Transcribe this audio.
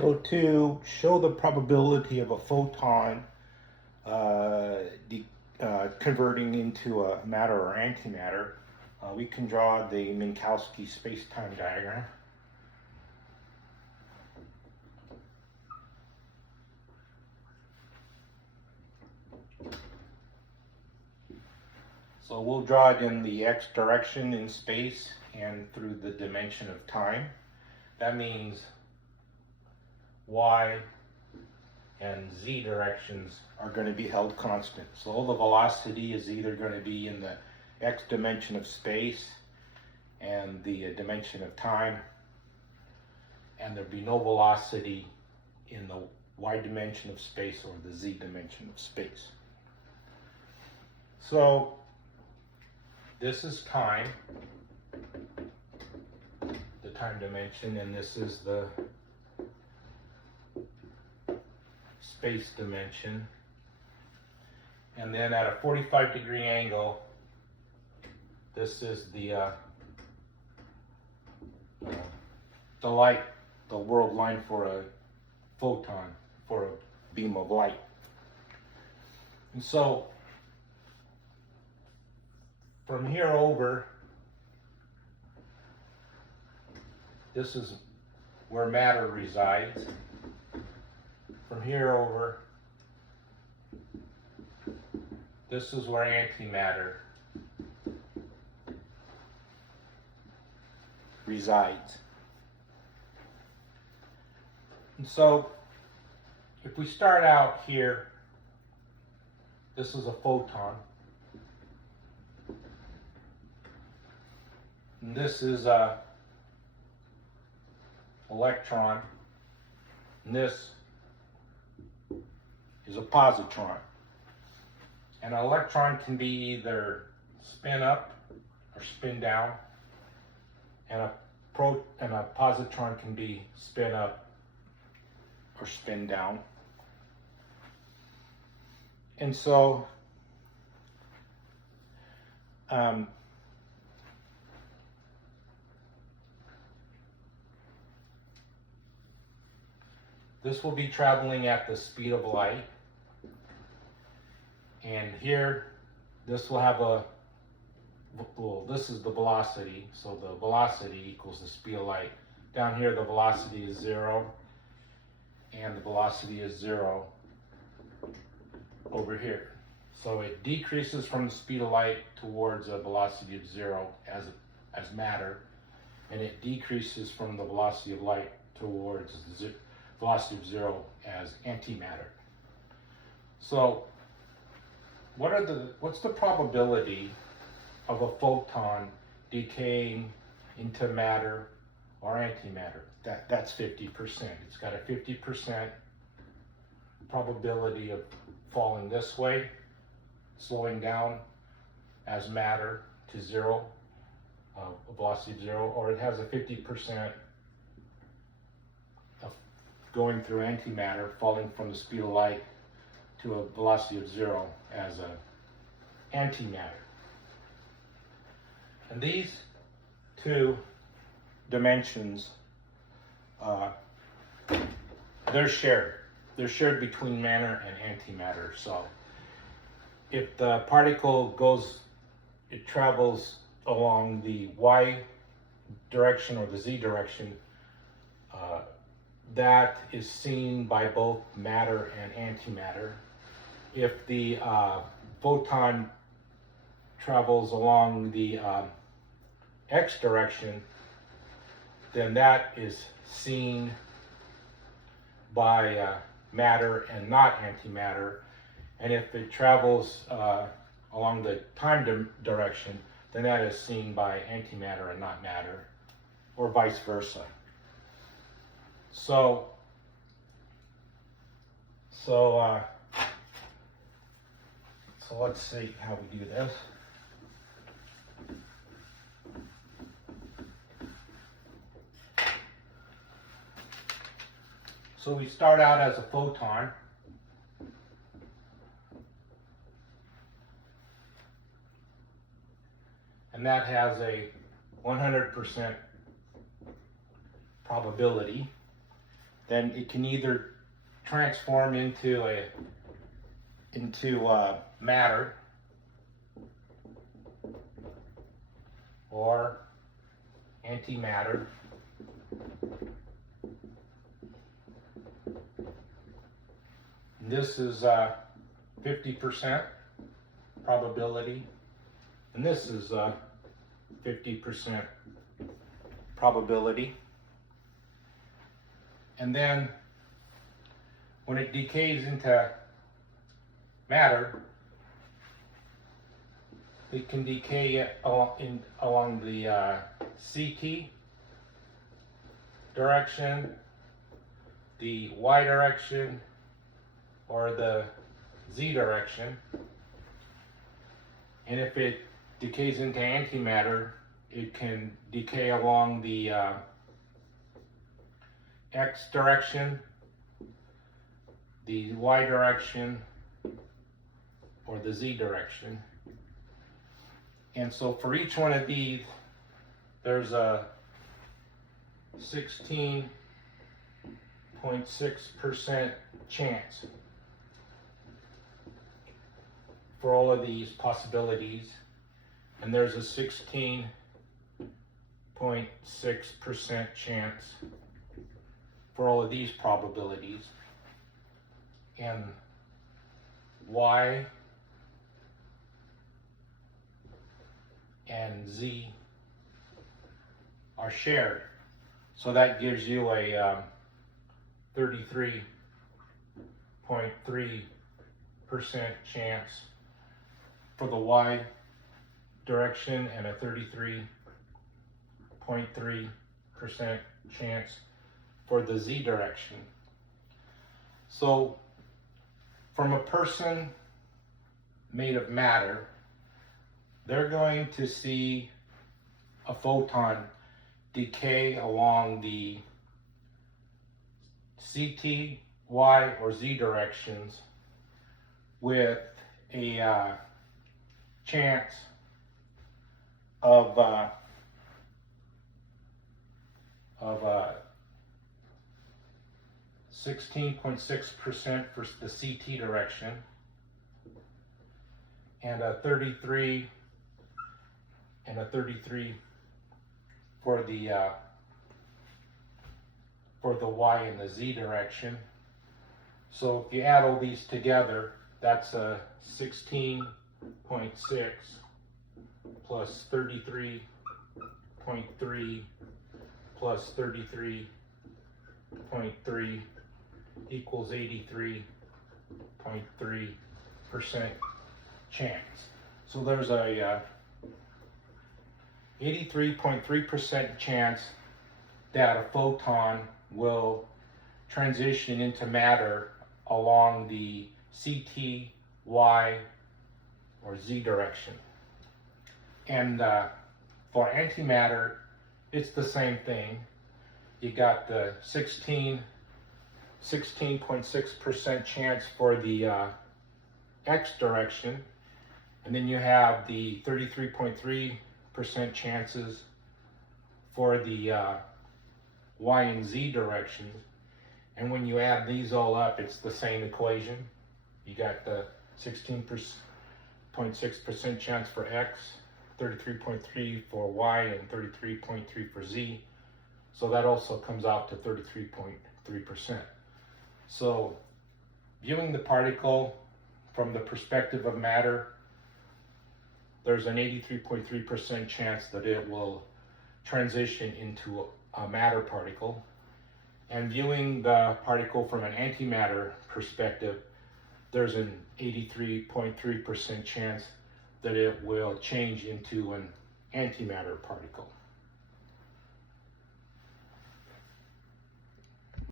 So to show the probability of a photon converting into a matter or antimatter, we can draw the Minkowski space-time diagram. So we'll draw it in the x direction in space and through the dimension of time. That means y and z directions are going to be held constant. So the velocity is either going to be in the x dimension of space and the dimension of time, and there'll be no velocity in the y dimension of space or the z dimension of space. So this is time, the time dimension, and this is the space dimension. And then at a 45-degree angle, this is the light, the world line for a photon, for a beam of light. And so from here over, this is where matter resides. From here over, this is where antimatter resides. And so if we start out here, this is a photon. And this is a electron. And this is a positron. And an electron can be either spin up or spin down, and a positron can be spin up or spin down. And so this will be traveling at the speed of light. And here, this will have this is the velocity. So the velocity equals the speed of light. Down here, the velocity is 0. And the velocity is 0 over here. So it decreases from the speed of light towards a velocity of 0 as matter. And it decreases from the velocity of light towards the velocity of 0 as antimatter. So what's the probability of a photon decaying into matter or antimatter? That's 50%. It's got a 50% probability of falling this way, slowing down as matter to 0, a velocity of 0, or it has a 50% of going through antimatter, falling from the speed of light to a velocity of 0 as an antimatter. And these two dimensions, they're shared. They're shared between matter and antimatter. So if the particle it travels along the y direction or the z direction, that is seen by both matter and antimatter. If the photon travels along the x direction, then that is seen by matter and not antimatter. And if it travels along the time direction, then that is seen by antimatter and not matter, or vice versa. So let's see how we do this. So we start out as a photon. And that has a 100% probability then it can either transform into matter or antimatter. This is 50% probability, and this is 50% probability. And then when it decays into matter, it can decay along the CT direction, the Y direction, or the Z direction. And if it decays into antimatter, it can decay along the X direction, the Y direction, or the Z direction. And so for each one of these, there's a 16.6% chance for all of these possibilities, and there's a 16.6% chance for all of these probabilities. And Y and Z are shared. So that gives you a 33.3% chance for the Y direction and a 33.3% chance for the Z direction. So from a person made of matter, they're going to see a photon decay along the CT, Y, or Z directions with a chance of 16.6% for the CT direction, and a 33 for the Y and the Z direction. So if you add all these together, that's a 16.6 plus 33.3 plus 33.3 equals 83.3% chance. So there's a 83.3% chance that a photon will transition into matter along the CT, Y, or Z direction. And for antimatter, it's the same thing. You got the 16.6% chance for the X direction, and then you have the 33.3% chances for the Y and Z directions. And when you add these all up, it's the same equation. You got the 16.6% chance for X, 33.3 for Y, and 33.3 for Z. So that also comes out to 33.3%. So viewing the particle from the perspective of matter, there's an 83.3% chance that it will transition into a matter particle. And viewing the particle from an antimatter perspective, there's an 83.3% chance that it will change into an antimatter particle.